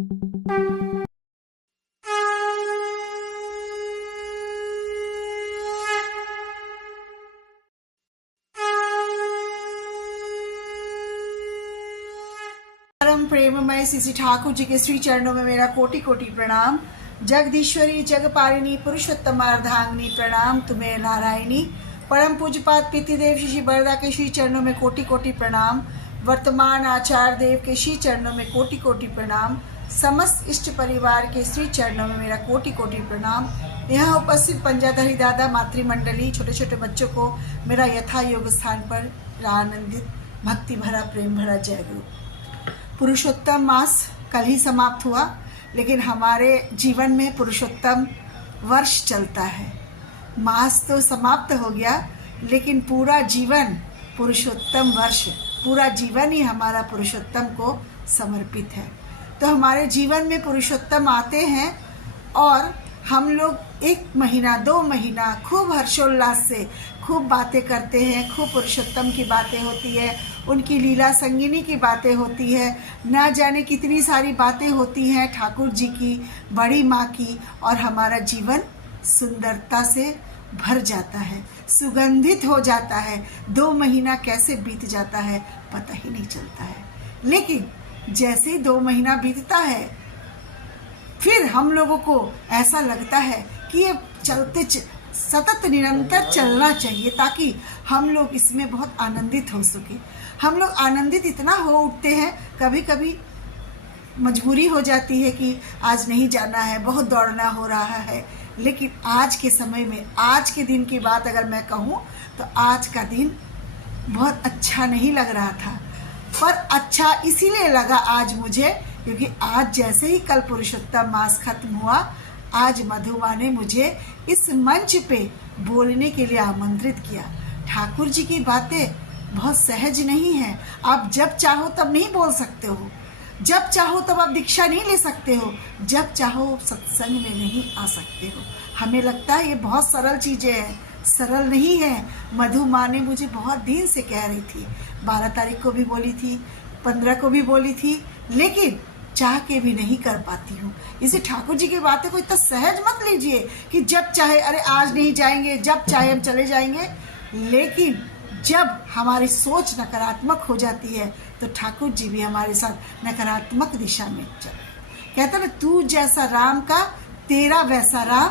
परम प्रेममय श्री ठाकुर जी के श्री चरणों में मेरा कोटि कोटि प्रणाम। जगदीश्वरी जगपालिनी पुरुषोत्तम अर्धांगिनी प्रणाम तुम्हें नारायणी। परम पूज्यपाद पितृदेव श्री बरदा के श्री चरणों में कोटि कोटि प्रणाम। वर्तमान आचार्य देव के श्री चरणों में कोटि कोटि प्रणाम। समस्त इष्ट परिवार के श्री चरणों में मेरा कोटि कोटि प्रणाम। यहाँ उपस्थित पंजाधारी दादा मातृमंडली छोटे छोटे बच्चों को मेरा यथा योग स्थान पर आनंदित भक्ति भरा प्रेम भरा जय गुरु। पुरुषोत्तम मास कल ही समाप्त हुआ, लेकिन हमारे जीवन में पुरुषोत्तम वर्ष चलता है। मास तो समाप्त हो गया, लेकिन पूरा जीवन पुरुषोत्तम वर्ष, पूरा जीवन ही हमारा पुरुषोत्तम को समर्पित है। तो हमारे जीवन में पुरुषोत्तम आते हैं और हम लोग 1 महीना 2 महीना खूब हर्षोल्लास से खूब बातें करते हैं, खूब पुरुषोत्तम की बातें होती है, उनकी लीला संगिनी की बातें होती है, ना जाने कितनी सारी बातें होती हैं ठाकुर जी की, बड़ी माँ की, और हमारा जीवन सुंदरता से भर जाता है, सुगंधित हो जाता है। 2 महीना कैसे बीत जाता है पता ही नहीं चलता है। लेकिन जैसे ही 2 महीना बीतता है, फिर हम लोगों को ऐसा लगता है कि ये चलते सतत निरंतर चलना चाहिए, ताकि हम लोग इसमें बहुत आनंदित हो सके। हम लोग आनंदित इतना हो उठते हैं, कभी कभी मजबूरी हो जाती है कि आज नहीं जाना है, बहुत दौड़ना हो रहा है। लेकिन आज के समय में, आज के दिन की बात अगर मैं कहूँ तो आज का दिन बहुत अच्छा नहीं लग रहा था, पर अच्छा इसीलिए लगा आज मुझे, क्योंकि आज जैसे ही कल पुरुषोत्तम मास खत्म हुआ, आज मधुमा ने मुझे इस मंच पे बोलने के लिए आमंत्रित किया। ठाकुर जी की बातें बहुत सहज नहीं है। आप जब चाहो तब नहीं बोल सकते हो, जब चाहो तब आप दीक्षा नहीं ले सकते हो, जब चाहो सत्संग में नहीं आ सकते हो। हमें लगता है ये बहुत सरल चीज़ें हैं, सरल नहीं है। मधुमा ने मुझे बहुत दिन से कह रही थी, 12 तारीख को भी बोली थी, 15 को भी बोली थी, लेकिन चाह के भी नहीं कर पाती हूँ। इसे ठाकुर जी की बातें को इतना सहज मत लीजिए कि जब चाहे, अरे आज नहीं जाएंगे, जब चाहे हम चले जाएंगे। लेकिन जब हमारी सोच नकारात्मक हो जाती है तो ठाकुर जी भी हमारे साथ नकारात्मक दिशा में चले। कहते ना, तू जैसा राम का तेरा वैसा राम,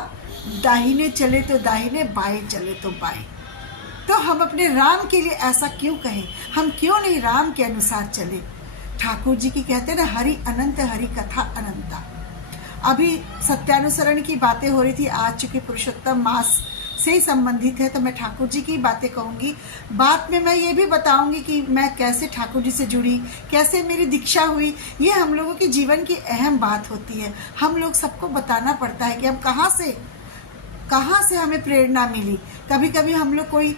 दाहिने चले तो दाहिने, बाएं चले तो बाएं। तो हम अपने राम के लिए ऐसा क्यों कहें? हम क्यों नहीं राम के अनुसार चले? ठाकुर जी की कहते हैं ना, हरि अनंत हरि कथा अनंता। अभी सत्यानुसरण की बातें हो रही थी, आज चूंकि पुरुषोत्तम मास से ही संबंधित है तो मैं ठाकुर जी की बातें कहूँगी। बाद में मैं ये भी बताऊँगी कि मैं कैसे ठाकुर जी से जुड़ी, कैसे मेरी दीक्षा हुई। ये हम लोगों के जीवन की अहम बात होती है। हम लोग सबको बताना पड़ता है कि हम कहाँ से हमें प्रेरणा मिली। कभी कभी हम लोग कोई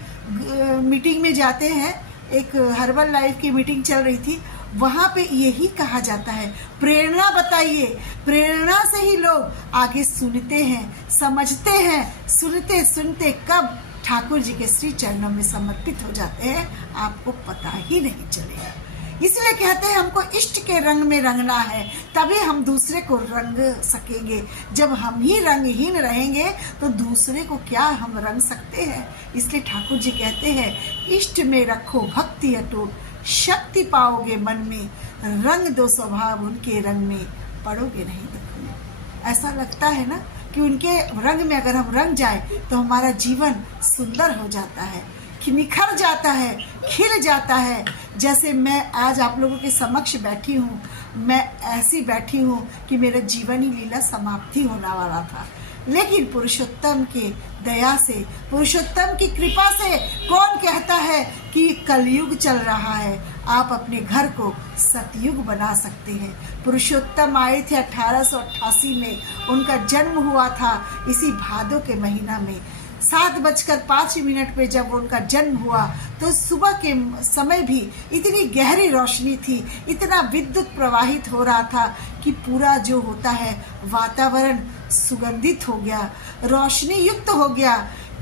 मीटिंग में जाते हैं, एक हर्बल लाइफ की मीटिंग चल रही थी, वहाँ पे यही कहा जाता है, प्रेरणा बताइए। प्रेरणा से ही लोग आगे सुनते हैं, समझते हैं। सुनते सुनते कब ठाकुर जी के श्री चरणों में समर्पित हो जाते हैं, आपको पता ही नहीं चलेगा। इसलिए कहते हैं हमको इष्ट के रंग में रंगना है, तभी हम दूसरे को रंग सकेंगे। जब हम ही रंगहीन रहेंगे तो दूसरे को क्या हम रंग सकते हैं? इसलिए ठाकुर जी कहते हैं, इष्ट में रखो भक्ति अटूट, शक्ति पाओगे मन में, रंग दो स्वभाव उनके रंग में, पड़ोगे नहीं दुख में। ऐसा लगता है ना कि उनके रंग में अगर हम रंग जाए तो हमारा जीवन सुंदर हो जाता है, निखर जाता है, खिल जाता है। जैसे मैं आज आप लोगों के समक्ष बैठी हूँ, मैं ऐसी बैठी हूँ कि मेरा जीवन ही लीला समाप्ति होने वाला था, लेकिन पुरुषोत्तम के दया से, पुरुषोत्तम की कृपा से कौन कहता है कि कलयुग चल रहा है? आप अपने घर को सतयुग बना सकते हैं। पुरुषोत्तम आए थे 1888 में, उनका जन्म हुआ था इसी भादो के महीना में। 7:05 पे जब उनका जन्म हुआ तो सुबह के समय भी इतनी गहरी रोशनी थी, इतना विद्युत प्रवाहित हो रहा था कि पूरा जो होता है वातावरण सुगंधित हो गया, रोशनी युक्त हो गया।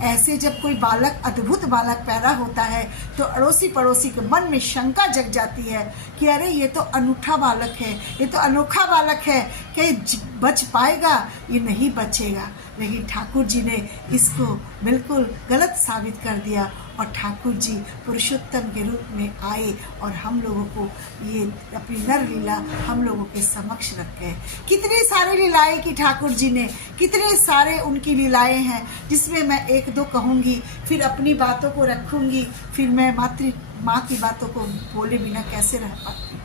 ऐसे जब कोई बालक, अद्भुत बालक पैदा होता है तो अड़ोसी पड़ोसी के मन में शंका जग जाती है कि अरे ये तो अनूठा बालक है, ये तो अनोखा बालक है, क्या ये बच पाएगा? ये नहीं बचेगा। लेकिन ठाकुर जी ने इसको बिल्कुल गलत साबित कर दिया और ठाकुर जी पुरुषोत्तम के रूप में आए और हम लोगों को ये अपनी नर लीला हम लोगों के समक्ष रख गए। कितनी सारी लीलाएं की ठाकुर जी ने, कितने सारे उनकी लीलाएं हैं जिसमें मैं एक दो कहूँगी, फिर अपनी बातों को रखूँगी, फिर मैं माँ की बातों को बोले बिना कैसे रह पाती।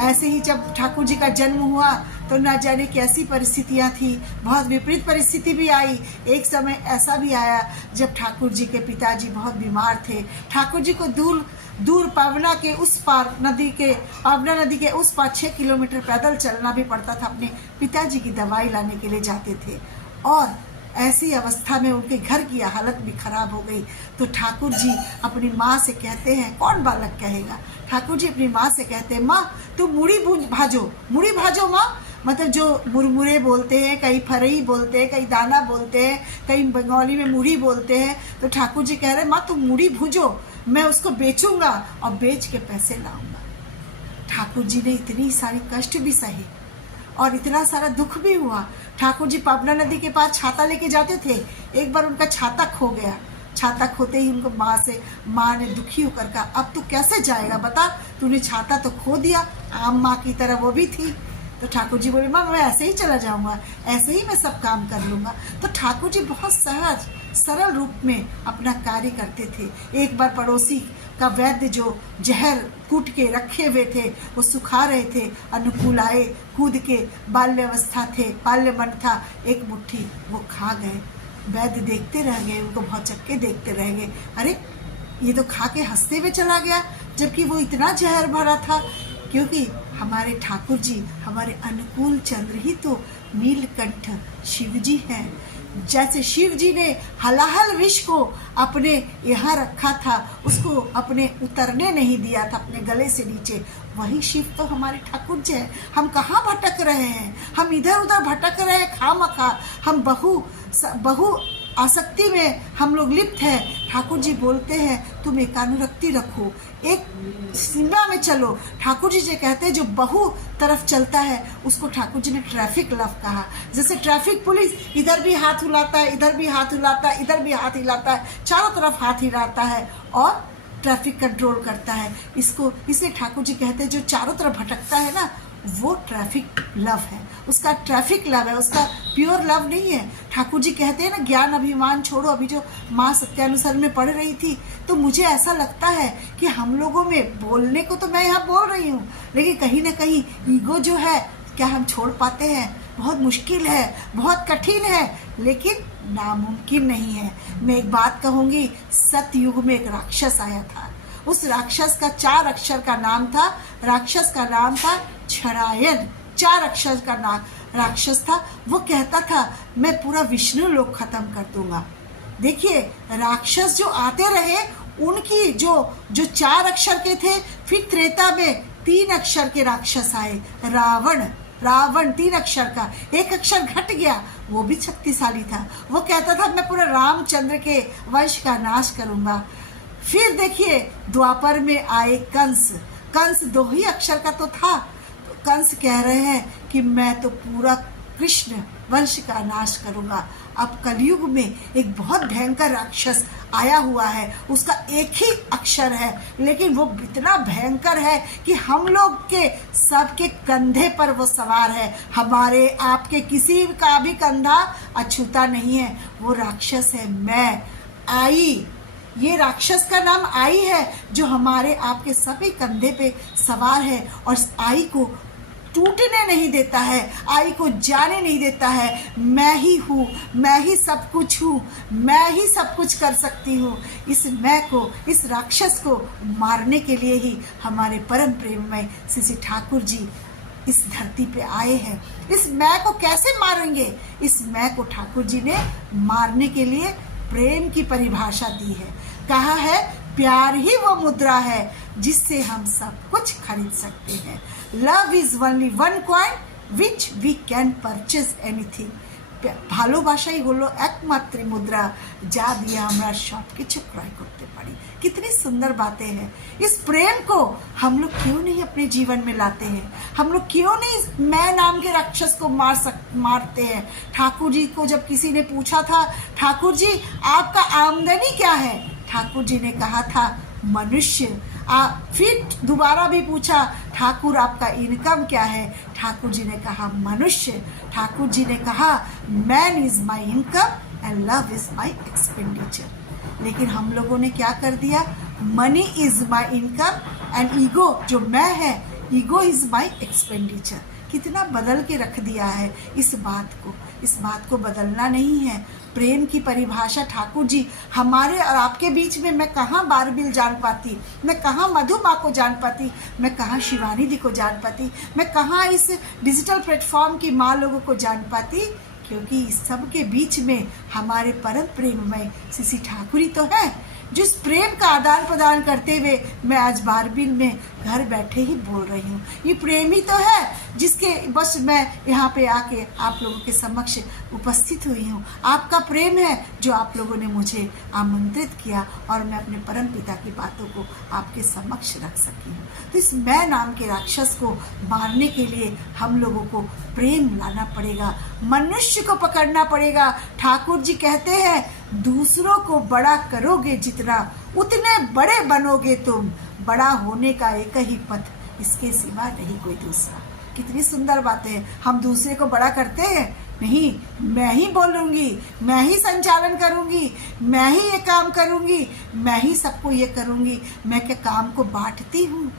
ऐसे ही जब ठाकुर जी का जन्म हुआ तो न जाने कैसी परिस्थितियां थी, बहुत विपरीत परिस्थिति भी आई। एक समय ऐसा भी आया जब ठाकुर जी के पिताजी बहुत बीमार थे। ठाकुर जी को दूर पावना के उस पार पावना नदी के उस पार 6 किलोमीटर पैदल चलना भी पड़ता था। अपने पिताजी की दवाई लाने के लिए जाते थे और ऐसी अवस्था में उनके घर की हालत भी खराब हो गई। तो ठाकुर जी अपनी माँ से कहते हैं, कौन बालक कहेगा, ठाकुर जी अपनी माँ से कहते हैं, माँ तुम मुड़ी भाजो माँ। मतलब जो मुरमुरे बोलते हैं, कहीं फरई बोलते हैं, कहीं दाना बोलते हैं, कहीं बंगाली में मुड़ी बोलते हैं। तो ठाकुर जी कह रहे हैं, माँ तुम मुड़ी भूजो, मैं उसको बेचूंगा और बेच के पैसे लाऊंगा। ठाकुर जी ने इतनी सारी कष्ट भी सहे और इतना सारा दुख भी हुआ। ठाकुर जी पावना नदी के पास छाता लेके जाते थे। एक बार उनका छाता खो गया। छाता खोते ही उनको माँ ने दुखी होकर कहा, अब तू कैसे जाएगा बता, तूने छाता तो खो दिया। आम माँ की तरह वो भी थी। तो ठाकुर जी बोले, माँ मैं ऐसे ही चला जाऊंगा, ऐसे ही मैं सब काम कर लूँगा। तो ठाकुर जी बहुत सहज सरल रूप में अपना कार्य करते थे। एक बार पड़ोसी का वैद्य जो जहर कूट के रखे हुए थे वो सुखा रहे थे, अनुकूल आए, कूद के, बाल्य मन था, एक मुट्ठी वो खा गए। वैद्य देखते रह गए, उनको भौचक्के देखते रह गए, अरे ये तो खा के हंसते हुए चला गया, जबकि वो इतना जहर भरा था। क्योंकि हमारे ठाकुर जी, हमारे अनुकूल चंद्र ही तो नीलकंठ शिव जी हैं। जैसे शिव जी ने हलाहल विष को अपने यहाँ रखा था, उसको अपने उतरने नहीं दिया था अपने गले से नीचे, वही शिव तो हमारे ठाकुर जी हैं। हम कहाँ भटक रहे हैं, हम इधर उधर भटक रहे हैं खामखा। हम बहु आसक्ति में हम लोग लिप्त हैं। ठाकुर जी बोलते हैं तुम एकानुरक्ति रखो, एक सीमा में चलो। ठाकुर जी जो कहते हैं जो बहु तरफ चलता है उसको ठाकुर जी ने ट्रैफिक लव कहा। जैसे ट्रैफिक पुलिस इधर भी हाथ हिलाता है, इधर भी हाथ हिलाता है, इधर भी हाथ हिलाता है, चारों तरफ हाथ हिलाता है और ट्रैफिक कंट्रोल करता है। इसलिए ठाकुर जी कहते हैं जो चारों तरफ भटकता है ना, वो ट्रैफिक लव है, उसका ट्रैफिक लव है, उसका प्योर लव नहीं है। ठाकुर जी कहते हैं ना, ज्ञान अभिमान छोड़ो। अभी जो माँ सत्यानुसार में पढ़ रही थी तो मुझे ऐसा लगता है कि हम लोगों में बोलने को तो मैं यहाँ बोल रही हूँ, लेकिन कहीं ना कहीं ईगो जो है, क्या हम छोड़ पाते हैं? बहुत मुश्किल है, बहुत कठिन है, लेकिन नामुमकिन नहीं है। मैं एक बात कहूँगी, सतयुग में एक राक्षस आया था। उस राक्षस का 4 अक्षर का नाम था, राक्षस का नाम था छरायन। 4 अक्षर का नाम राक्षस था। वो कहता था मैं पूरा विष्णु लोक खत्म कर दूंगा। देखिए, राक्षस जो आते रहे उनकी जो 4 अक्षर के थे, फिर त्रेता में 3 अक्षर के राक्षस आए। रावण 3 अक्षर का, 1 अक्षर घट गया, वो भी शक्तिशाली था। वो कहता था मैं पूरा रामचंद्र के वंश का नाश करूंगा। फिर देखिए, द्वापर में आए कंस 2 ही अक्षर का तो था। तो कंस कह रहे हैं कि मैं तो पूरा कृष्ण वंश का नाश करूंगा। अब कलयुग में एक बहुत भयंकर राक्षस आया हुआ है, उसका 1 ही अक्षर है, लेकिन वो इतना भयंकर है कि हम लोग के सबके कंधे पर वो सवार है। हमारे आपके किसी का भी कंधा अछूता नहीं है। वो राक्षस है मैं, आई। ये राक्षस का नाम आई है, जो हमारे आपके सभी कंधे पे सवार है और आई को टूटने नहीं देता है, आई को जाने नहीं देता है। मैं ही हूँ, मैं ही सब कुछ हूँ, मैं ही सब कुछ कर सकती हूँ। इस मैं को, इस राक्षस को मारने के लिए ही हमारे परम प्रेममय श्री ठाकुर जी इस धरती पे आए हैं। इस मैं को कैसे मारेंगे? इस मैं को ठाकुर जी ने मारने के लिए प्रेम की परिभाषा दी है। कहा है प्यार ही वो मुद्रा है जिससे हम सब कुछ खरीद सकते हैं। Love is only 1 coin which we can purchase anything। ভালোবাসাই হলো একমাত্র মুদ্রা যা দিয়ে আমরা সব কিছু ক্রয় करते पारी। कितनी सुंदर बातें हैं। इस प्रेम को हम लोग क्यों नहीं अपने जीवन में लाते हैं? हम लोग क्यों नहीं मैं नाम के राक्षस को मारते हैं? ठाकुर जी को जब किसी ने पूछा था, ठाकुर जी आपका आमदनी क्या है? ठाकुर जी ने कहा था मनुष्य। फिर दोबारा भी पूछा, ठाकुर आपका इनकम क्या है? ठाकुर जी ने कहा मनुष्य। ठाकुर जी ने कहा man is my income and love is my expenditure. लेकिन हम लोगों ने क्या कर दिया? Money is my income and ego, जो मैं है, ईगो इज माई एक्सपेंडिचर। कितना बदल के रख दिया है इस बात को। इस बात को बदलना नहीं है। प्रेम की परिभाषा ठाकुर जी हमारे और आपके बीच में मैं कहाँ बारबिल जान पाती, मैं कहाँ मधु माँ को जान पाती, मैं कहाँ शिवानी दी को जान पाती, मैं कहाँ इस डिजिटल प्लेटफॉर्म की माँ लोगों को जान पाती, क्योंकि इस सब के बीच में हमारे परम प्रेममय श्री ठाकुर ही तो है, जिस प्रेम का आदान प्रदान करते हुए मैं आज बारबिल में घर बैठे ही बोल रही हूँ। ये प्रेम ही तो है जिसके बस मैं यहाँ पे आके आप लोगों के समक्ष उपस्थित हुई हूँ। आपका प्रेम है जो आप लोगों ने मुझे आमंत्रित किया और मैं अपने परम पिता की बातों को आपके समक्ष रख सकी हूँ। तो इस मैं नाम के राक्षस को मारने के लिए हम लोगों को प्रेम लाना पड़ेगा, मनुष्य को पकड़ना पड़ेगा। ठाकुर जी कहते हैं दूसरों को बड़ा करोगे जितना उतने बड़े बनोगे तुम, बड़ा होने का एक ही पथ, इसके सिवा नहीं कोई दूसरा। कितनी सुंदर बातें हैं। हम दूसरे को बड़ा करते हैं? नहीं, मैं ही बोलूँगी, मैं ही संचालन करूँगी, मैं ही ये काम करूँगी, मैं ही सबको ये करूँगी। मैं क्या काम को बांटती हूँ?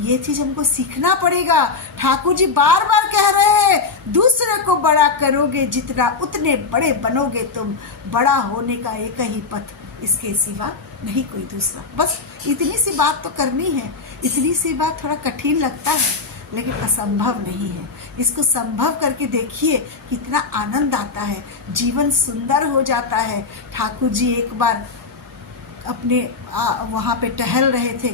ये चीज हमको सीखना पड़ेगा। ठाकुर जी बार बार कह रहे हैं दूसरे को बड़ा करोगे जितना उतने बड़े बनोगे तुम, बड़ा होने का एक ही पथ, इसके सिवा नहीं कोई दूसरा। बस इतनी सी बात तो करनी है। इतनी सी बात थोड़ा कठिन लगता है लेकिन असंभव नहीं है। इसको संभव करके देखिए, कितना आनंद आता है, जीवन सुंदर हो जाता है। ठाकुर जी एक बार अपने वहाँ पे टहल रहे थे,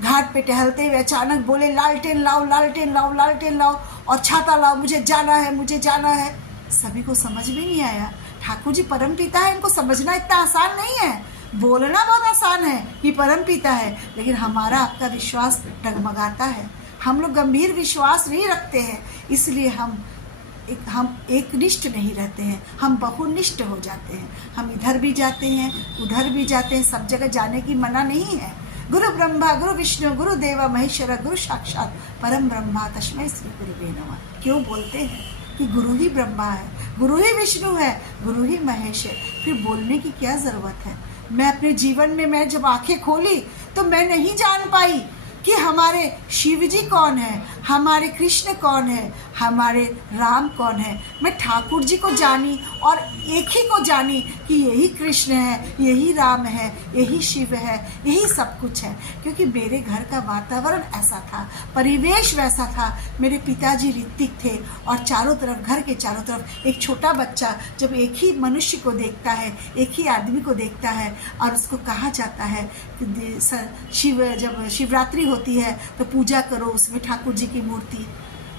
घाट पे टहलते हुए अचानक बोले लालटेन लाओ, लालटेन लाओ, लालटेन लाओ और छाता लाओ, मुझे जाना है, मुझे जाना है। सभी को समझ में नहीं आया। ठाकुर जी परम पिता है, इनको समझना इतना आसान नहीं है। बोलना बहुत आसान है कि परम पिता है, लेकिन हमारा आपका विश्वास डगमगाता है। हम लोग गंभीर विश्वास नहीं रखते हैं, इसलिए हम एकनिष्ठ नहीं रहते हैं, हम बहुनिष्ठ हो जाते हैं। हम इधर भी जाते हैं, उधर भी जाते हैं, सब जगह जाने की मना नहीं है। गुरु ब्रह्मा गुरु विष्णु गुरु देवा महेश्वर गुरु साक्षात परम ब्रह्मा तस्मै श्री गुरुवे नमः। क्यों बोलते हैं कि गुरु ही ब्रह्मा है, गुरु ही विष्णु है, गुरु ही महेश है? फिर बोलने की क्या ज़रूरत है? मैं अपने जीवन में मैं जब आंखें खोली तो मैं नहीं जान पाई कि हमारे शिव जी कौन है, हमारे कृष्ण कौन है, हमारे राम कौन है। मैं ठाकुर जी को जानी और एक ही को जानी कि यही कृष्ण है, यही राम है, यही शिव है, यही सब कुछ है। क्योंकि मेरे घर का वातावरण ऐसा था, परिवेश वैसा था। मेरे पिताजी ऋतिक थे और चारों तरफ, घर के चारों तरफ एक छोटा बच्चा जब एक ही मनुष्य को देखता है, एक ही आदमी को देखता है और उसको कहा जाता है जब शिवरात्रि होती है तो पूजा करो उसमें ठाकुर जी की मूर्ति।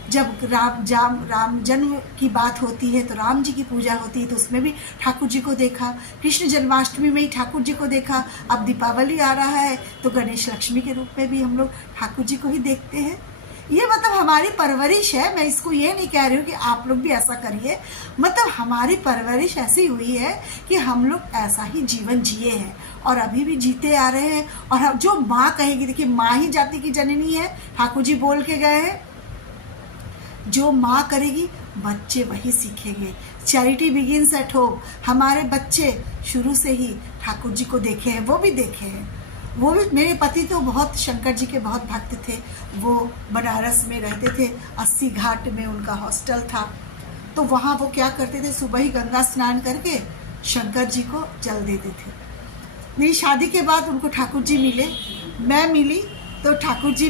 जब राम जन्म की बात होती है तो राम जी की पूजा होती है तो उसमें भी ठाकुर जी को देखा। कृष्ण जन्माष्टमी में ही ठाकुर जी को देखा। अब दीपावली आ रहा है तो गणेश लक्ष्मी के रूप में भी हम लोग ठाकुर जी को ही देखते हैं। ये मतलब हमारी परवरिश है। मैं इसको ये नहीं कह रही हूँ कि आप लोग भी ऐसा करिए, मतलब हमारी परवरिश ऐसी हुई है कि हम लोग ऐसा ही जीवन जिए हैं और अभी भी जीते आ रहे हैं। और जो माँ कहेगी, देखिए माँ ही जाति की जननी है, ठाकुर जी बोल के गए हैं। जो माँ करेगी बच्चे वही सीखेंगे। Charity begins at home. हमारे बच्चे शुरू से ही ठाकुर जी को देखे हैं, वो भी देखे हैं। वो भी, मेरे पति तो बहुत शंकर जी के बहुत भक्त थे। वो बनारस में रहते थे, 80 घाट में उनका हॉस्टल था। तो वहाँ वो क्या करते थे, सुबह ही गंगा स्नान करके शंकर जी को जल देते थे। मेरी शादी के बाद उनको ठाकुर जी मिले, मैं मिली तो ठाकुर जी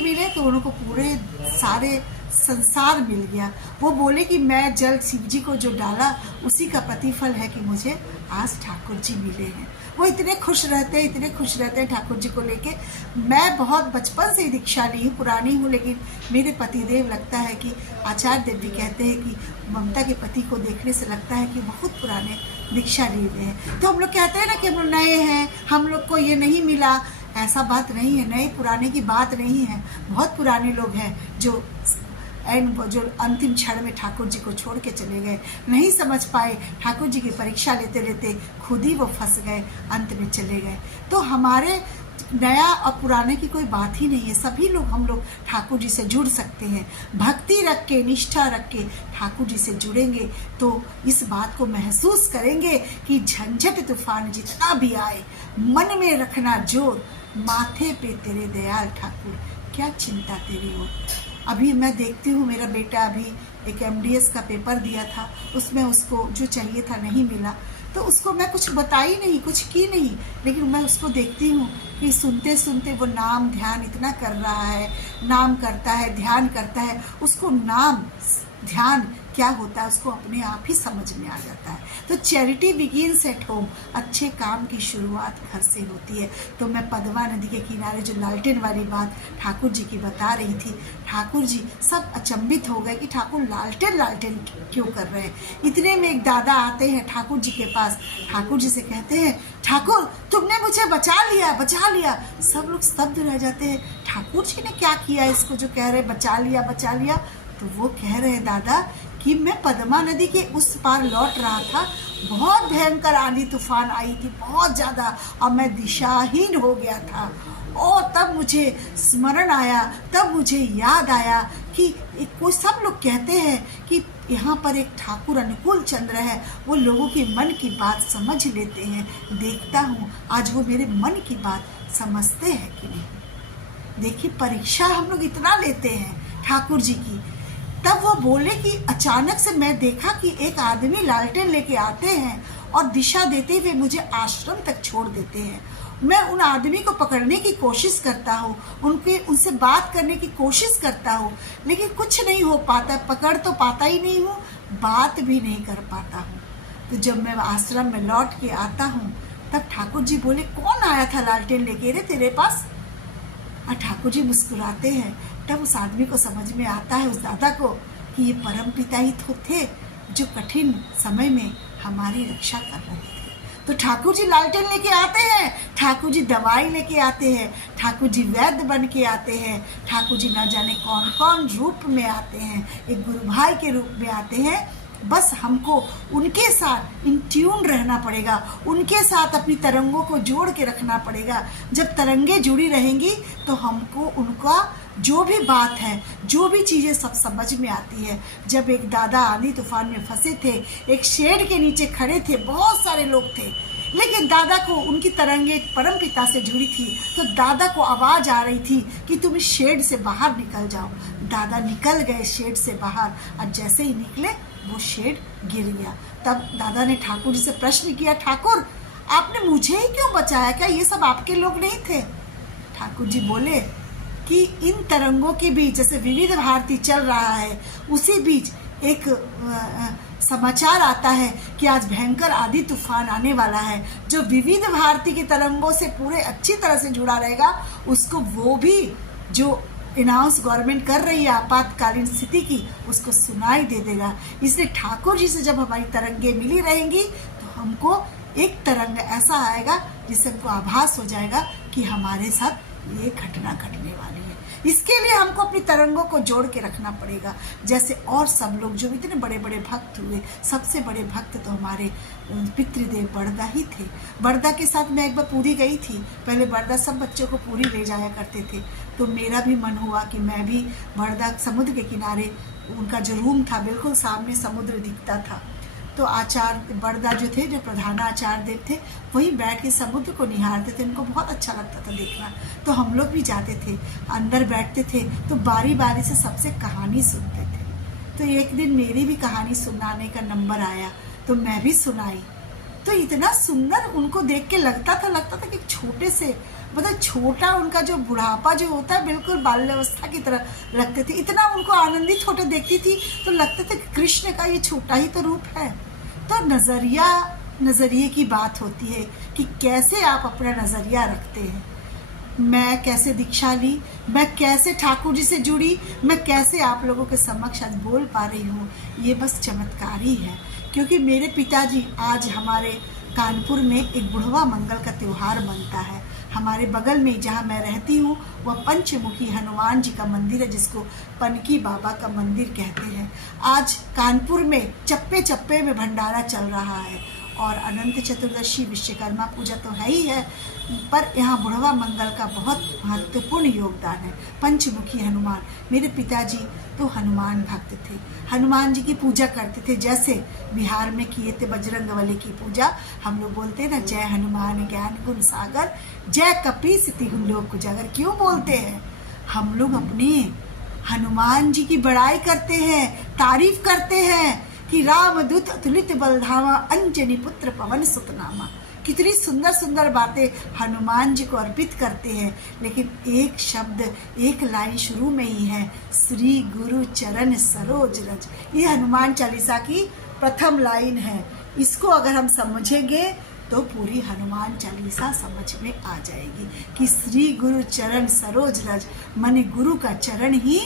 मिले तो उनको पूरे सारे संसार मिल गया। वो बोले कि मैं जल शिव जी को जो डाला उसी का प्रतिफल है कि मुझे आज ठाकुर जी मिले हैं। वो इतने खुश रहते हैं, इतने खुश रहते हैं ठाकुर जी को लेके। मैं बहुत बचपन से ही दीक्षा ली हूँ, पुरानी हूँ, लेकिन मेरे पतिदेव लगता है कि आचार्य देव भी कहते हैं कि ममता के पति को देखने से लगता है कि बहुत पुराने दीक्षा लिए हुए हैं। तो हम लोग कहते हैं ना कि हम लोग नए हैं, हम लोग को ये नहीं मिला। ऐसा बात नहीं है, नए पुराने की बात नहीं है। बहुत पुराने लोग हैं जो अंतिम क्षण में ठाकुर जी को छोड़ के चले गए, नहीं समझ पाए, ठाकुर जी की परीक्षा लेते लेते खुद ही वो फंस गए, अंत में चले गए। तो हमारे नया और पुराने की कोई बात ही नहीं है। सभी लोग हम लोग ठाकुर जी से जुड़ सकते हैं। भक्ति रख के, निष्ठा रख के ठाकुर जी से जुड़ेंगे तो इस बात को महसूस करेंगे कि झंझट तूफान जितना भी आए, मन में रखना जोर, माथे पे तेरे दयाल ठाकुर, क्या चिंता तेरी हो। अभी मैं देखती हूँ, मेरा बेटा अभी एक MDS का पेपर दिया था, उसमें उसको जो चाहिए था नहीं मिला, तो उसको मैं कुछ बताई नहीं, कुछ की नहीं, लेकिन मैं उसको देखती हूँ कि सुनते सुनते वो नाम ध्यान इतना कर रहा है, नाम करता है, ध्यान करता है, उसको नाम ध्यान क्या होता है उसको अपने आप ही समझ में आ जाता है। तो चैरिटी बिगिंस एट होम, अच्छे काम की शुरुआत घर से होती है। तो मैं पद्मा नदी के किनारे जो लालटेन वाली बात ठाकुर जी की बता रही थी, ठाकुर जी सब अचंभित हो गए कि ठाकुर लालटेन लालटेन क्यों कर रहे हैं। इतने में एक दादा आते हैं ठाकुर जी के पास, ठाकुर जी से कहते हैं, ठाकुर तुमने मुझे बचा लिया, बचा लिया। सब लोग स्तब्ध रह जाते हैं, ठाकुर जी ने क्या किया इसको जो कह रहे बचा लिया, बचा लिया। तो वो कह रहे हैं, दादा कि मैं पद्मा नदी के उस पार लौट रहा था, बहुत भयंकर आंधी तूफान आई थी, बहुत ज़्यादा, और मैं दिशाहीन हो गया था। और तब मुझे स्मरण आया, तब मुझे याद आया कि कोई सब लोग कहते हैं कि यहाँ पर एक ठाकुर अनुकूल चंद्र है, वो लोगों के मन की बात समझ लेते हैं। देखता हूँ आज वो मेरे मन की बात समझते हैं कि नहीं। देखिए परीक्षा हम लोग इतना लेते हैं ठाकुर जी की। तब वो बोले कि अचानक से मैं देखा कि एक आदमी लालटेन लेके आते हैं और दिशा देते हुए मुझे आश्रम तक छोड़ देते हैं। मैं उन आदमी को पकड़ने की कोशिश करता हूँ, उनसे बात करने की कोशिश करता हूँ, लेकिन कुछ नहीं हो पाता, पकड़ तो पाता ही नहीं हूँ, बात भी नहीं कर पाता हूँ। तो जब मैं आश्रम में लौट के आता हूँ तब ठाकुर जी बोले, कौन आया था लालटेन लेके रे तेरे पास। और ठाकुर जी मुस्कुराते हैं। तब उस आदमी को समझ में आता है, उस दादा को, कि ये परम पिता ही तो थे जो कठिन समय में हमारी रक्षा कर रहे थे। तो ठाकुर जी लालटेन लेके आते हैं, ठाकुर जी दवाई लेके आते हैं, ठाकुर जी वैद्य बन के आते हैं, ठाकुर जी न जाने कौन कौन रूप में आते हैं, एक गुरु भाई के रूप में आते हैं। बस हमको उनके साथ इन ट्यून रहना पड़ेगा, उनके साथ अपनी तरंगों को जोड़ के रखना पड़ेगा। जब तरंगे जुड़ी रहेंगी तो हमको उनका जो भी बात है, जो भी चीज़ें सब समझ में आती है। जब एक दादा आंधी तूफान में फंसे थे, एक शेड के नीचे खड़े थे, बहुत सारे लोग थे, लेकिन दादा को उनकी तरंगे परम पिता से जुड़ी थी, तो दादा को आवाज़ आ रही थी कि तुम इस शेड से बाहर निकल जाओ। दादा निकल गए शेड से बाहर, और जैसे ही निकले वो शेड गिर गया। तब दादा ने ठाकुर जी से प्रश्न किया, ठाकुर आपने मुझे ही क्यों बचाया, क्या ये सब आपके लोग नहीं थे। ठाकुर जी बोले कि इन तरंगों के बीच, जैसे विविध भारती चल रहा है, उसी बीच एक समाचार आता है कि आज भयंकर आंधी तूफान आने वाला है। जो विविध भारती की तरंगों से पूरे अच्छी तरह से जुड़ा रहेगा, उसको वो भी जो अनाउंस गवर्नमेंट कर रही है आपातकालीन स्थिति की, उसको सुनाई दे देगा। इसलिए ठाकुर जी से जब हमारी तरंगे मिली रहेंगी तो हमको एक तरंग ऐसा आएगा जिससे हमको आभास हो जाएगा कि हमारे साथ ये घटना घटने वाली है। इसके लिए हमको अपनी तरंगों को जोड़ के रखना पड़ेगा। जैसे और सब लोग जो इतने बड़े बड़े भक्त हुए, सबसे बड़े भक्त तो हमारे पितृदेव बड़दा ही थे। बड़दा के साथ मैं एक बार पूरी गई थी। पहले बड़दा सब बच्चों को पूरी ले जाया करते थे, तो मेरा भी मन हुआ कि मैं भी बड़दा समुद्र के किनारे, उनका जो रूम था बिल्कुल सामने समुद्र दिखता था, तो आचार्य बड़दा जो थे, जो प्रधान आचार्य देव थे, वहीं बैठ के समुद्र को निहारते थे। उनको बहुत अच्छा लगता था देखना। तो हम लोग भी जाते थे, अंदर बैठते थे, तो बारी बारी से सबसे कहानी सुनते थे। तो एक दिन मेरी भी कहानी सुनाने का नंबर आया, तो मैं भी सुनाई। तो इतना सुंदर उनको देख के लगता था कि छोटे से, मतलब छोटा उनका जो बुढ़ापा जो होता है बिल्कुल बाल्यावस्था की तरह लगते थे। इतना उनको आनंदित होते देखती थी तो लगता था कि कृष्ण का ये छोटा ही तो रूप है। तो नज़रिया नज़रिए की बात होती है कि कैसे आप अपना नज़रिया रखते हैं। मैं कैसे दीक्षा ली, मैं कैसे ठाकुर जी से जुड़ी, मैं कैसे आप लोगों के समक्ष आज बोल पा रही हूँ, ये बस चमत्कार ही है। क्योंकि मेरे पिताजी आज हमारे कानपुर में एक बुढ़वा मंगल का त्यौहार मनता है। हमारे बगल में जहाँ मैं रहती हूँ वह पंचमुखी हनुमान जी का मंदिर है, जिसको पनकी बाबा का मंदिर कहते हैं। आज कानपुर में चप्पे चप्पे में भंडारा चल रहा है और अनंत चतुर्दशी विश्वकर्मा पूजा तो है ही है, पर यहाँ बुढ़वा मंगल का बहुत महत्वपूर्ण योगदान है। पंचमुखी हनुमान, मेरे पिताजी तो हनुमान भक्त थे, हनुमान जी की पूजा करते थे। जैसे बिहार में किए थे बजरंगबली की पूजा, हम लोग बोलते हैं ना, जय हनुमान ज्ञान गुण सागर, जय कपीस तिहुँ लोक उजागर। क्यों बोलते हैं? हम लोग अपने हनुमान जी की बड़ाई करते हैं, तारीफ करते हैं कि रामदूत अतुलित बलधामा, अंजनी पुत्र पवन सुत नामा। कितनी सुंदर सुंदर बातें हनुमान जी को अर्पित करते हैं। लेकिन एक शब्द, एक लाइन शुरू में ही है, श्री गुरु चरण सरोज रज। ये हनुमान चालीसा की प्रथम लाइन है। इसको अगर हम समझेंगे तो पूरी हनुमान चालीसा समझ में आ जाएगी कि श्री गुरु चरण सरोज रज, माने गुरु का चरण ही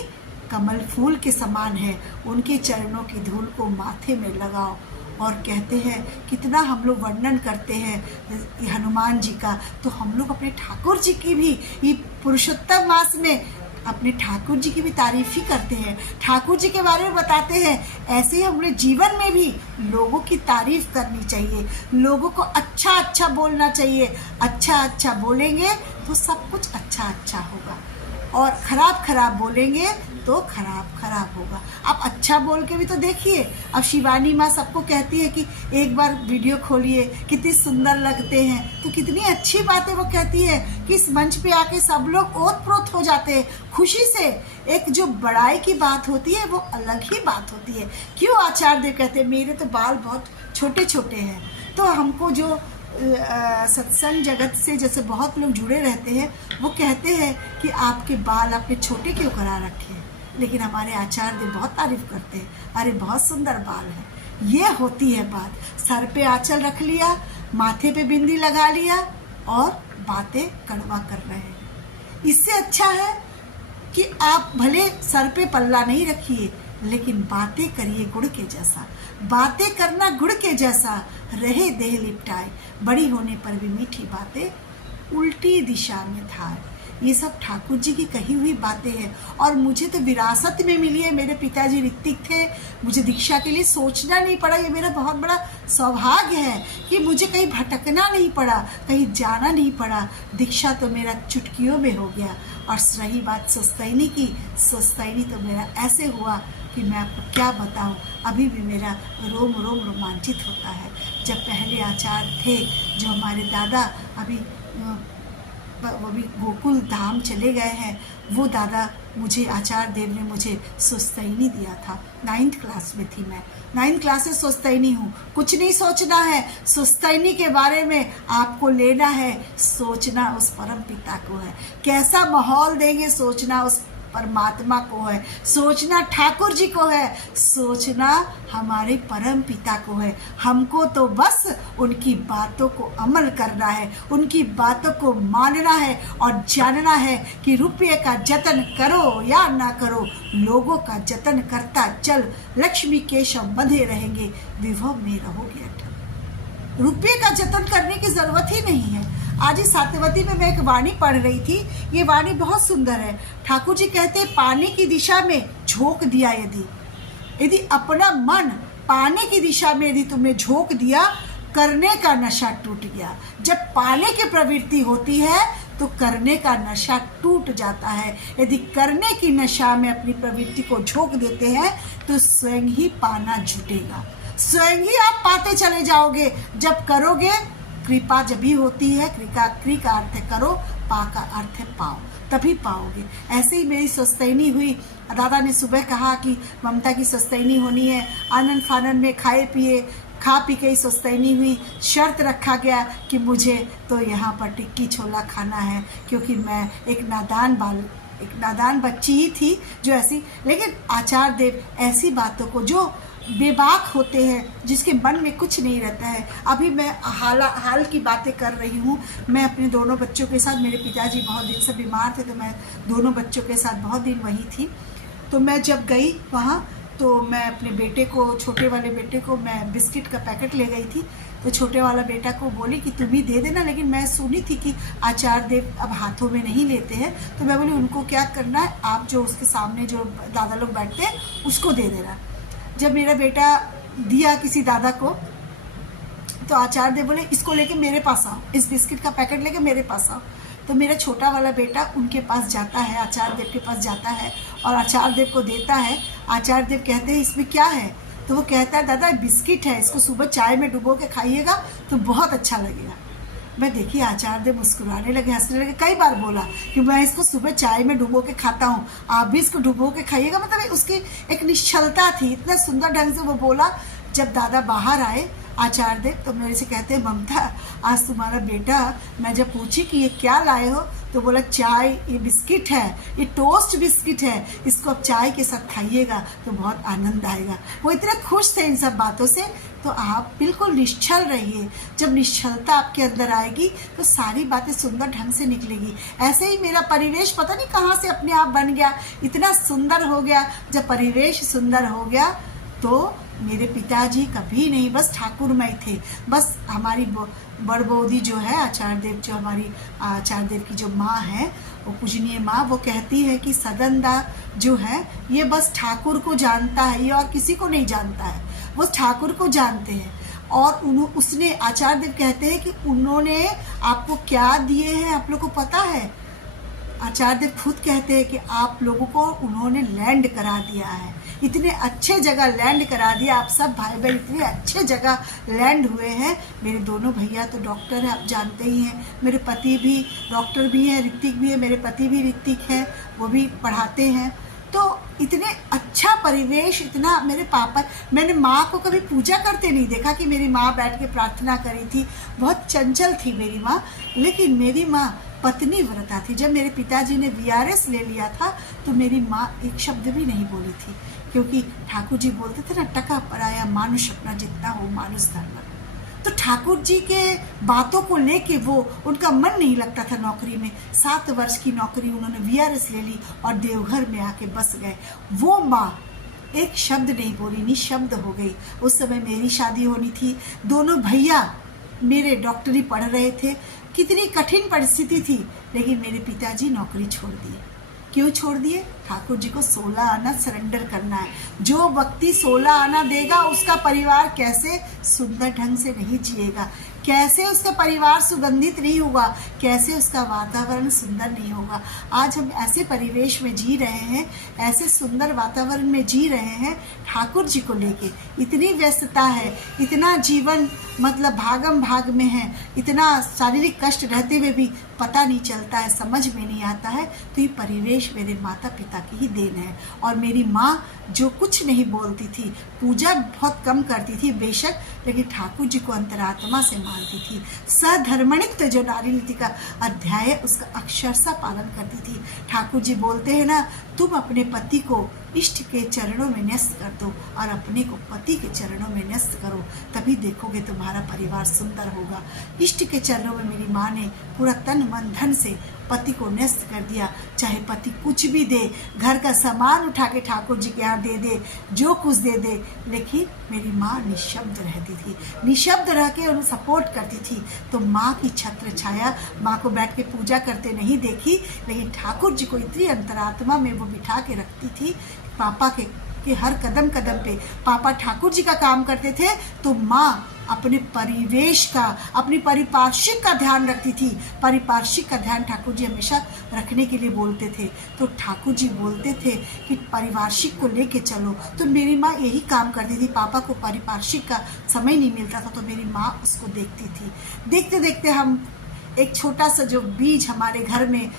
कमल फूल के समान है। उनके चरणों की धूल को माथे में लगाओ। और कहते हैं, कितना हम लोग वर्णन करते हैं हनुमान जी का, तो हम लोग अपने ठाकुर जी की भी, ये पुरुषोत्तम मास में अपने ठाकुर जी की भी तारीफ ही करते हैं, ठाकुर जी के बारे में बताते हैं। ऐसे ही हमारे जीवन में भी लोगों की तारीफ करनी चाहिए, लोगों को अच्छा अच्छा बोलना चाहिए। अच्छा अच्छा बोलेंगे तो सब कुछ अच्छा अच्छा होगा, और खराब खराब बोलेंगे तो खराब खराब होगा। आप अच्छा बोल के भी तो देखिए। अब शिवानी माँ सबको कहती है कि एक बार वीडियो खोलिए, कितनी सुंदर लगते हैं, तो कितनी अच्छी बातें वो कहती है कि इस मंच पे आके सब लोग ओत-प्रोत हो जाते हैं खुशी से। एक जो बड़ाई की बात होती है वो अलग ही बात होती है। क्यों आचार्य देव कहते हैं, मेरे तो बाल बहुत छोटे छोटे हैं, तो हमको जो सत्संग जगत से जैसे बहुत लोग जुड़े रहते हैं, वो कहते हैं कि आपके बाल आपने छोटे क्यों करा रखे हैं। लेकिन हमारे आचार्य देव बहुत तारीफ करते हैं, अरे बहुत सुंदर बाल है। ये होती है बात। सर पे आंचल रख लिया, माथे पे बिंदी लगा लिया और बातें कड़वा कर रहे हैं। इससे अच्छा है कि आप भले सर पे पल्ला नहीं रखिए, लेकिन बातें करिए गुड़ के जैसा। बातें करना गुड़ के जैसा, रहे देह लिपटाए, बड़ी होने पर भी मीठी बातें उल्टी दिशा में था। ये सब ठाकुर जी की कही हुई बातें हैं, और मुझे तो विरासत में मिली है। मेरे पिताजी ऋत्विक थे, मुझे दीक्षा के लिए सोचना नहीं पड़ा। ये मेरा बहुत बड़ा सौभाग्य है कि मुझे कहीं भटकना नहीं पड़ा, कहीं जाना नहीं पड़ा। दीक्षा तो मेरा चुटकियों में हो गया। और रही बात सुस्तैनी की, सुस्तैनी तो मेरा ऐसे हुआ कि मैं आपको क्या बताऊं, अभी भी मेरा रोम रोम रोमांचित होता है। जब पहले आचार्य थे, जो हमारे दादा अभी वो भी गोकुल धाम चले गए हैं, वो दादा मुझे, आचार्य देव ने मुझे सुस्तैनी दिया था। 9th क्लास में थी मैं, 9th क्लास से सुस्तैनी हूँ। कुछ नहीं सोचना है सुस्तैनी के बारे में, आपको लेना है, सोचना उस परम पिता को है। कैसा माहौल देंगे, सोचना उस परमात्मा को है, सोचना ठाकुर जी को है, सोचना हमारे परम पिता को है। हमको तो बस उनकी बातों को अमल करना है, उनकी बातों को मानना है और जानना है कि रुपये का जतन करो या ना करो, लोगों का जतन करता चल, लक्ष्मी केशव बंधे रहेंगे, विभव में रहोगे अटल। रुपये का जतन करने की जरूरत ही नहीं है। आज इस सात्यवती में मैं एक वाणी पढ़ रही थी, ये वाणी बहुत सुंदर है। ठाकुर जी कहते हैं, पाने की दिशा में झोंक दिया, यदि अपना मन पाने की दिशा में यदि तुमने झोंक दिया, करने का नशा टूट गया। जब पाने की प्रवृत्ति होती है तो करने का नशा टूट जाता है। यदि करने की नशा में अपनी प्रवृत्ति को झोंक देते हैं तो स्वयं ही पाना जुटेगा, स्वयं ही आप पाते चले जाओगे। जब करोगे, कृपा जब भी होती है, क्री का अर्थ है करो, पा का अर्थ है पाओ, तभी पाओगे। ऐसे ही मेरी सुस्तैनी हुई। दादा ने सुबह कहा कि ममता की सुस्तैनी होनी है, आनंद फानन में खा पी के ही सुस्तैनी हुई। शर्त रखा गया कि मुझे तो यहाँ पर टिक्की छोला खाना है, क्योंकि मैं एक नादान एक नादान बच्ची ही थी जो ऐसी, लेकिन आचार्य देव ऐसी बातों को, जो बेबाक होते हैं, जिसके मन में कुछ नहीं रहता है। अभी मैं हाल की बातें कर रही हूँ। मैं अपने दोनों बच्चों के साथ, मेरे पिताजी बहुत दिन से बीमार थे, तो मैं दोनों बच्चों के साथ बहुत दिन वहीं थी। तो मैं जब गई वहाँ, तो मैं अपने बेटे को, छोटे वाले बेटे को मैं बिस्किट का पैकेट ले गई थी। तो छोटे वाला बेटा को बोली कि तुम ही दे देना, लेकिन मैं सुनी थी कि आचार्य देव अब हाथों में नहीं लेते हैं। तो मैं बोली उनको क्या करना है, आप जो उसके सामने जो दादा लोग बैठते हैं उसको दे देना। जब मेरा बेटा दिया किसी दादा को, तो आचार्य देव बोले इसको लेके मेरे पास आओ, इस बिस्किट का पैकेट लेके मेरे पास आओ। तो मेरा छोटा वाला बेटा उनके पास जाता है, आचार्य देव के पास जाता है और आचार्य देव को देता है। आचार्य देव कहते हैं इसमें क्या है? तो वो कहता है दादा बिस्किट है, इसको सुबह चाय में डुबो के खाइएगा तो बहुत अच्छा लगेगा। मैं देखी आचार्य देव मुस्कुराने लगे, हंसने लगे। कई बार बोला कि मैं इसको सुबह चाय में डुबो के खाता हूँ, आप भी इसको डुबो के खाइएगा। मतलब उसकी एक निश्चलता थी, इतना सुंदर ढंग से वो बोला। जब दादा बाहर आए आचार्य देव, तो मेरे से कहते हैं ममता, आज तुम्हारा बेटा, मैं जब पूछी कि ये क्या लाए हो, तो बोला चाय, ये बिस्किट है, ये टोस्ट बिस्किट है, इसको अब चाय के साथ खाइएगा तो बहुत आनंद आएगा। वो इतने खुश थे इन सब बातों से। तो आप बिल्कुल निश्चल रहिए। जब निश्चलता आपके अंदर आएगी तो सारी बातें सुंदर ढंग से निकलेगी। ऐसे ही मेरा परिवेश पता नहीं कहाँ से अपने आप बन गया, इतना सुंदर हो गया। जब परिवेश सुंदर हो गया तो मेरे पिताजी कभी नहीं, बस ठाकुरमय थे। बस हमारी बड़बोदी जो है आचार्य देव, जो हमारी आचार्य देव की जो माँ है, वो पूजनीय माँ, वो कहती है कि सदनदा जो है ये बस ठाकुर को जानता है, ये और किसी को नहीं जानता है, वो ठाकुर को जानते हैं। और उसने, आचार्य देव कहते हैं कि उन्होंने आपको क्या दिए हैं आप लोग को पता है? आचार्य देव खुद कहते हैं कि आप लोगों को उन्होंने लैंड करा दिया है, इतने अच्छे जगह लैंड करा दिया। आप सब भाई बहन इतने अच्छे जगह लैंड हुए हैं। मेरे दोनों भैया तो डॉक्टर हैं, आप जानते ही हैं। मेरे पति भी डॉक्टर भी हैं, ऋतिक भी है, मेरे पति भी ऋतिक हैं, वो भी पढ़ाते हैं। तो इतने अच्छा परिवेश, इतना मेरे पापा, मैंने माँ को कभी पूजा करते नहीं देखा कि मेरी माँ बैठ के प्रार्थना करी थी। बहुत चंचल थी मेरी माँ, लेकिन मेरी माँ पत्नी व्रता थी। जब मेरे पिताजी ने VRS ले लिया था तो मेरी माँ एक शब्द भी नहीं बोली थी, क्योंकि ठाकुर जी बोलते थे ना, टका पराया मानुष अपना जितना हो मानुष धर्म। तो ठाकुर जी के बातों को लेके वो, उनका मन नहीं लगता था नौकरी में। 7 वर्ष की नौकरी उन्होंने VRS ले ली और देवघर में आके बस गए। वो माँ एक शब्द नहीं बोली, निशब्द हो गई। उस समय मेरी शादी होनी थी, दोनों भैया मेरे डॉक्टरी पढ़ रहे थे। कितनी कठिन परिस्थिति थी, लेकिन मेरे पिताजी नौकरी छोड़ दिए। क्यों छोड़ दिए? ठाकुर जी को 16 आना सरेंडर करना है। जो व्यक्ति 16 आना देगा, उसका परिवार कैसे सुंदर ढंग से नहीं जिएगा, कैसे उसका परिवार सुगंधित नहीं होगा, कैसे उसका वातावरण सुंदर नहीं होगा। आज हम ऐसे परिवेश में जी रहे हैं, ऐसे सुंदर वातावरण में जी रहे हैं, ठाकुर जी को लेके इतनी व्यस्तता है, इतना जीवन मतलब भागम भाग में है, इतना शारीरिक कष्ट रहते हुए भी पता नहीं चलता है, समझ में नहीं आता है। तो ये परिवेश मेरे माता पिता की ही देन है। और मेरी माँ जो कुछ नहीं बोलती थी, पूजा बहुत कम करती थी बेशक, लेकिन ठाकुर जी को अंतरात्मा से मानती थी। सधर्मणित्व जो नारी नीति का अध्याय है, उसका अक्षरशः पालन करती थी। ठाकुर जी बोलते हैं ना, तुम अपने पति को इष्ट के चरणों में न्यस्त कर दो और अपने को पति के चरणों में न्यस्त करो, तभी देखोगे तुम्हारा परिवार सुंदर होगा। इष्ट के चरणों में मेरी माँ ने पूरा तन मन धन से पति को न्यस्त कर दिया। चाहे पति कुछ भी दे, घर का सामान उठा के ठाकुर जी के यहाँ दे दे, जो कुछ दे दे, लेकिन मेरी माँ निशब्द रहती थी, निशब्द रह के उन्हें सपोर्ट करती थी। तो माँ की छत्र छाया, माँ को बैठ के पूजा करते नहीं देखी, लेकिन ठाकुर जी को इतनी अंतरात्मा में वो बिठा के रखती थी। पापा के हर कदम कदम पे पापा ठाकुर जी का काम करते थे, तो माँ अपने परिवेश का, अपनी पारिपार्श्विक का ध्यान रखती थी। पारिपार्श्विक का ध्यान ठाकुर जी हमेशा रखने के लिए बोलते थे। तो ठाकुर जी बोलते थे कि पारिपार्श्विक को लेके चलो, तो मेरी माँ यही काम करती थी। पापा को पारिपार्श्विक का समय नहीं मिलता था, तो मेरी माँ उसको देखती थी। देखते देखते हम एक छोटा सा जो बीज हमारे घर में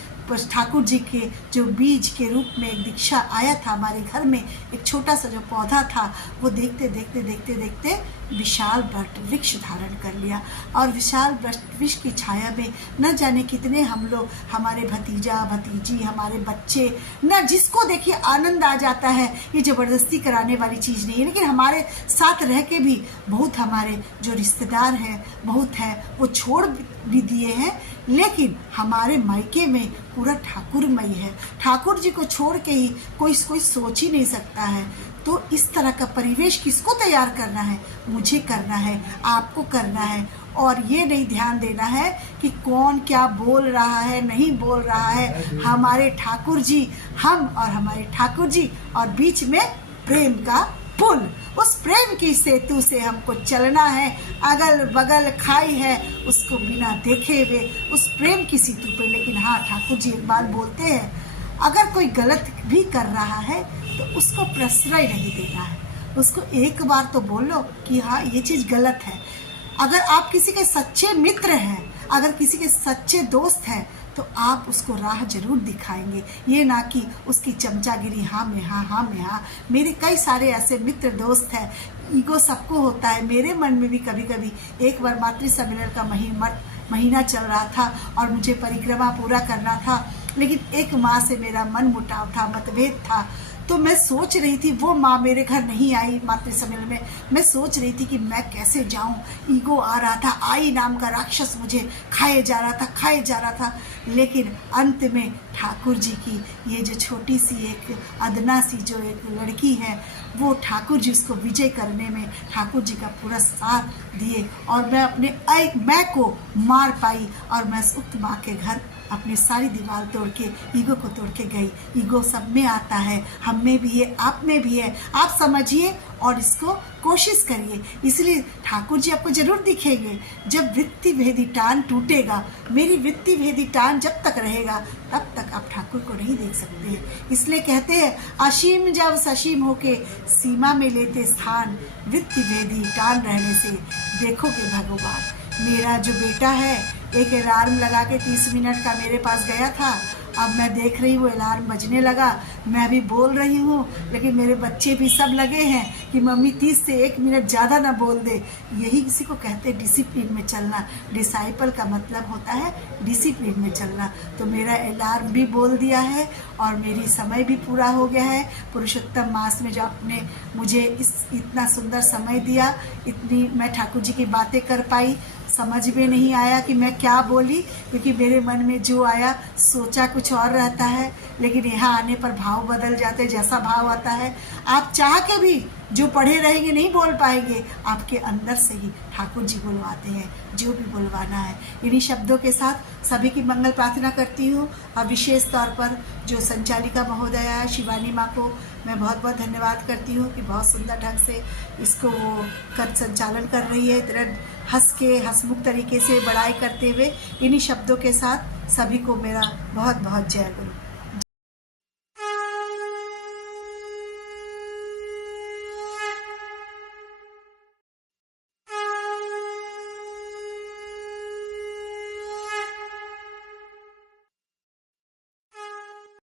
ठाकुर जी के जो बीज के रूप में एक दीक्षा आया था हमारे घर में, एक छोटा सा जो पौधा था, वो देखते देखते देखते देखते विशाल वृक्ष धारण कर लिया। और विशाल वृक्ष की छाया में न जाने कितने हम लोग, हमारे भतीजा भतीजी, हमारे बच्चे, न जिसको देखिए आनंद आ जाता है। ये ज़बरदस्ती कराने वाली चीज़ नहीं है, लेकिन हमारे साथ रह के भी बहुत हमारे जो रिश्तेदार हैं बहुत है, वो छोड़ भी दिए हैं, लेकिन हमारे मायके में पूरा ठाकुरमय है। ठाकुर जी को छोड़ के ही कोई सोच ही नहीं सकता है। तो इस तरह का परिवेश किसको तैयार करना है? मुझे करना है, आपको करना है। और ये नहीं ध्यान देना है कि कौन क्या बोल रहा है, नहीं बोल रहा है। हमारे ठाकुर जी, हम और हमारे ठाकुर जी, और बीच में प्रेम का पुल, उस प्रेम की सेतु से हमको चलना है। अगल बगल खाई है उसको बिना देखे हुए उस प्रेम की सेतु पे। लेकिन हाँ, ठाकुर जी एक बात बोलते हैं, अगर कोई गलत भी कर रहा है तो उसको प्रश्रय नहीं देना है। उसको एक बार तो बोलो कि हाँ ये चीज़ गलत है। अगर आप किसी के सच्चे मित्र हैं, अगर किसी के सच्चे दोस्त हैं, तो आप उसको राह जरूर दिखाएंगे। ये ना कि उसकी चमचागिरी, हाँ में हाँ, हाँ में हाँ। मेरे कई सारे ऐसे मित्र दोस्त हैं, ईगो सबको होता है। मेरे मन में भी कभी कभी, एक बार मातृ सम्मेलन का महीना चल रहा था और मुझे परिक्रमा पूरा करना था, लेकिन एक माँ से मेरा मन मुटाव था, मतभेद था। तो मैं सोच रही थी, वो माँ मेरे घर नहीं आई मातृ सम्मेलन में, मैं सोच रही थी कि मैं कैसे जाऊं। ईगो आ रहा था, आई नाम का राक्षस मुझे खाए जा रहा था। लेकिन अंत में ठाकुर जी की ये जो छोटी सी एक अदना सी जो एक लड़की है, वो ठाकुर जी उसको विजय करने में ठाकुर जी का पूरा साथ दिए, और मैं अपने मैं को मार पाई। और मैं उक्त माँ के घर अपनी सारी दीवार तोड़ के, ईगो को तोड़ के गई। ईगो सब में आता है, हम में भी है, आप में भी है। आप समझिए और इसको कोशिश करिए। इसलिए ठाकुर जी आपको जरूर दिखेंगे। जब वृत्ति भेदी टान टूटेगा, मेरी वृत्ति भेदी टान जब तक रहेगा तब तक आप ठाकुर को नहीं देख सकते हैं। इसलिए कहते हैं, असीम जब ससीम होके सीमा में लेते स्थान, वृत्ति भेदी टान रहने से देखोगे भगवान। मेरा जो बेटा है, एक अलार्म लगा के 30 मिनट का मेरे पास गया था। अब मैं देख रही हूँ अलार्म बजने लगा, मैं भी बोल रही हूँ, लेकिन मेरे बच्चे भी सब लगे हैं कि मम्मी 30 से 1 मिनट ज़्यादा ना बोल दे। यही किसी को कहते हैं डिसिप्लिन में चलना। डिसाइपल का मतलब होता है डिसिप्लिन में चलना। तो मेरा अलार्म भी बोल दिया है और मेरी समय भी पूरा हो गया है। पुरुषोत्तम मास में जो आपने मुझे इतना सुंदर समय दिया, इतनी मैं ठाकुर जी की बातें कर पाई, समझ में नहीं आया कि मैं क्या बोली, क्योंकि मेरे मन में जो आया सोचा कुछ और रहता है, लेकिन यहाँ आने पर भाव बदल जाते, जैसा भाव आता है। आप चाह के भी जो पढ़े रहेंगे नहीं बोल पाएंगे, आपके अंदर से ही ठाकुर जी बुलवाते हैं जो भी बुलवाना है। इन्हीं शब्दों के साथ सभी की मंगल प्रार्थना करती हूँ। और विशेष तौर पर जो संचालिका महोदया है शिवानी माँ को मैं बहुत बहुत धन्यवाद करती हूँ कि बहुत सुंदर ढंग से इसको वो संचालन कर रही है, इतना हंसमुख तरीके से बड़ाई करते हुए। इन्हीं शब्दों के साथ सभी को मेरा बहुत बहुत जय गुरु।